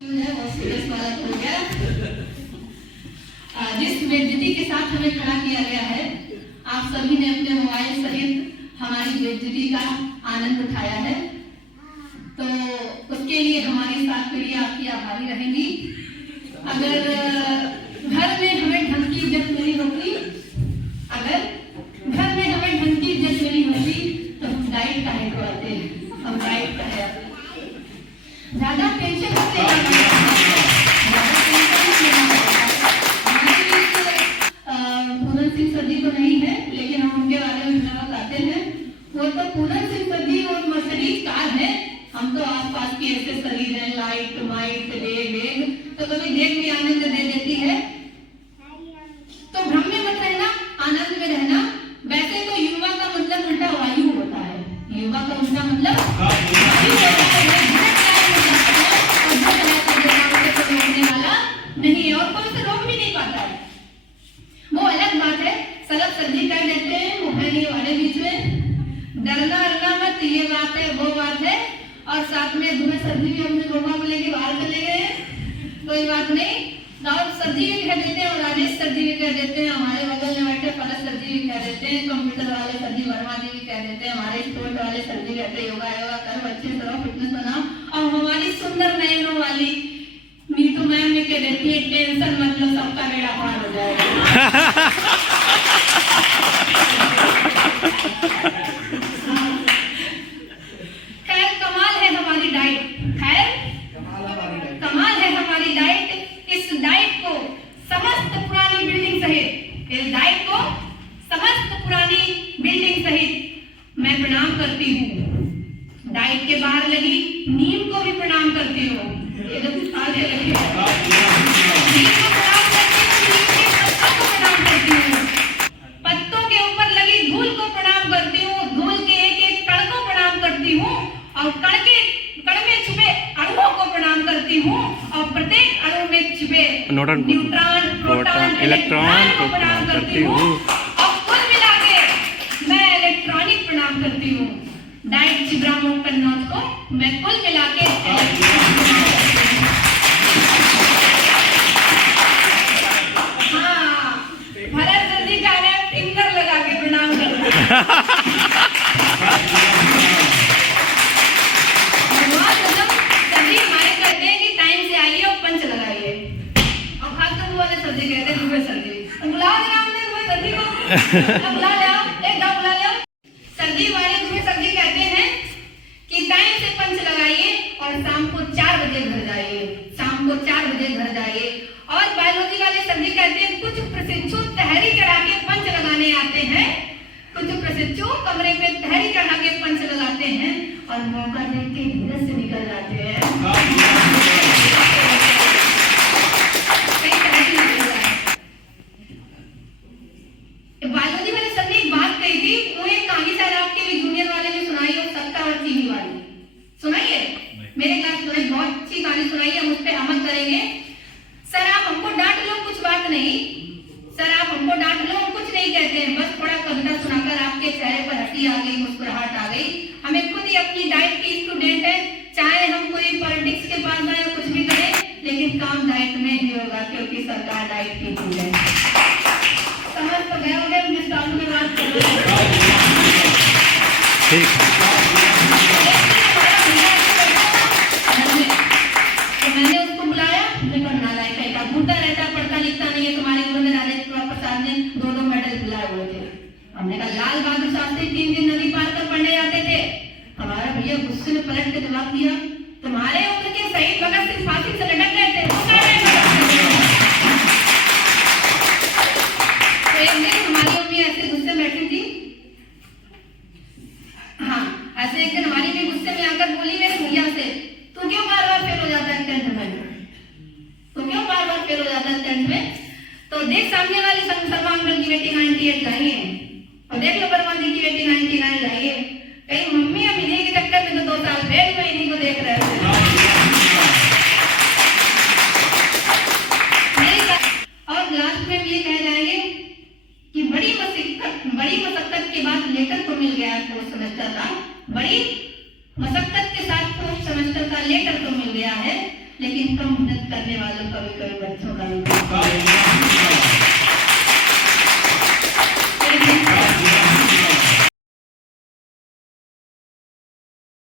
जिस बेइज्जती के साथ हमें खड़ा किया गया है, आप सभी ने अपने मोबाइल सहित हमारी बेइज्जती का आनंद उठाया है, तो उसके लिए हमारी साथ पीढ़ी आपकी आभारी रहेंगी। अगर घर में हमें ढंग की इज्जत मिली होती, अगर घर में हमें ढंग की इज्जत मिली होती तो हम डाइट काहे को आते हैं, हम डाइट का है ज्यादा टेंशन होते हैं। पूरन सिंह सर जी तो नहीं है, लेकिन हम उनके बारे में बताते हैं। वो तो पूरन सिंह सर जी और मर्सिडीज कार है, हम तो आसपास की एक्सेसरीज हैं, लाइट माइट डेग तो कभी डेग भी आनंद दे देती है। तो भ्रम में मत रहना, आनंद में रहना। वैसे तो युवा का मतलब उल्टा वायु होता है, युवा का उल्टा मतलब वायु होता है, रोकने वाला नहीं है और कोई से रोक भी नहीं पाता है। वो अलग बात है, सलब सर्दी कर देते हैं मुखैनी वाले बीच में, डरना अरना मत, ये बात है वो बात है। और साथ में दूर सर्दी भी हमने गोमा को लेके बाहर चले गए हैं, कोई बात नहीं। और सर्दी भी कह देते हैं और राजेश सर्दी भी कह देते हैं, हमारे बगल में बैठे फलस सर्दी भी कह देते हैं, कंप्यूटर वाले सर्दी वर्मा जी भी कह देते हैं, हमारे स्पोर्ट वाले सर्दी कहते योगा योगा करो, अच्छे से रहो, फिटनेस बनाओ। और हमारी सुंदर नयनों वाली नीतू मैम भी कह देती है टेंशन मत लो, सबका बेड़ा पार हो जाएगा। खैर कमाल है हमारी डाइट, खैर कमाल है हमारी डाइट। इस डाइट को समस्त पुरानी बिल्डिंग सहित, इस डाइट को समस्त पुरानी बिल्डिंग सहित मैं प्रणाम करती हूँ। डाइट के बाहर लगी नीम को भी प्रणाम करती हूँ, आगे लगी नीम को प्रणाम करती हूँ, नीम के पत्तों को प्रणाम करती हूँ, पत्तों के ऊपर लगी धूल को प्रणाम करती हूँ, धूल के एक एक कण को प्रणाम करती हूँ, और कण में छुपे अणुओं को प्रणाम करती हूँ, और प्रत्येक अणु में छुपे न्यूट्रॉन प्रोटॉन इलेक्ट्रॉन को प्रणाम करती हूँ, और कुल मिला के मैं इलेक्ट्रॉनिक प्रणाम करती हूँ। डाइट छिब्रामो कन्नौज को मैं कुल मिला के हाँ भरत सर्दी का फिंगर लगा के प्रणाम करती हूँ। सभी हमारे कहते हैं कि टाइम से आइए और पंच लगाइए, और खासकर वो वाले सर्दी कहते हैं दुबे सर्दी, बुला देना हमने दुबे सर्दी को, बुला ले आओ, एक दो बुला ले आओ। सर्दी वाले दुबे सर्दी कहते हैं कि टाइम से पंच लगाइए और शाम को 4 बजे घर जाइए, शाम को 4 बजे घर जाइए। और बायोलॉजी वाले सर्दी कहते हैं कुछ प्रशिक्षु तहरी चढ़ा के पंच लगाने आते हैं, कुछ प्रशिक्षु कमरे पे तहरी चढ़ा के पंच लगाते हैं और मौका देख के धीरे से निकल जाते हैं। बायोलॉजी वाले सर ने एक बात कही थी, वो एक कहानी शायद आपके भी जूनियर वाले ने सुनाई हो, सत्ता और चीनी वाली सुनाइए, मेरे क्लास में बहुत अच्छी कहानी सुनाई है, हम उस पर अमल करेंगे। सर आप हमको डांट लो, कुछ बात नहीं, सर आप हमको डांट लो, हम कुछ नहीं कहते हैं, बस थोड़ा कविता सुनाकर आपके चेहरे पर हंसी आ गई, मुस्कुराहट आ गई। हमें खुद ही अपनी डाइट की स्टूडेंट है, चाहे हम कोई पॉलिटिक्स के पास जाए या कुछ भी करें, लेकिन काम डाइट में ही होगा, क्योंकि सरकार डाइट की फूल है। समझ तो गए होंगे जिस टॉपिक में बात कर रहे हैं। तो मैंने उसको बुलाया, भूटा रहता पढ़ता लिखता नहीं है, तुम्हारे गुरु में राजेंद्र प्रसाद ने 2 मेडल दिलाए हुए थे। हमने कहा लाल बहादुर शास्त्री 3 दिन नदी पार कर पढ़ने जाते थे, हमारा भैया गुस्से में पलट के जवाब दिया, तुम्हारे उम्र के शहीद भगत सिंह फांसी से लटक गए थे। तो एक दिन हमारी मम्मी ऐसे गुस्से में बैठी थी, हाँ ऐसे एक दिन हमारी भी गुस्से में आकर बोली मेरे भैया से, तू क्यों बार-बार फेल हो जाता है 10th में, तो क्यों बार-बार फेल हो जाता है 10th में? तो देख सामने वाली शर्मा अंकल की बेटी 98 लाई है, और देख लो वर्मा जी की बेटी 99 लाई है। कहीं मम्मी अब इन्हीं के चक्कर में तो 2 साल फेल हुए, इन्हीं को देख रहे हैं। और लास्ट में ये कह जाएंगे कि बड़ी मशक्कत के बाद लेटर तो मिल गया है 4th सेमेस्टर का, बड़ी मशक्कत के साथ 4th सेमेस्टर का लेटर तो मिल गया है, लेकिन कम मेहनत करने वालों कभी कभी बच्चों का भी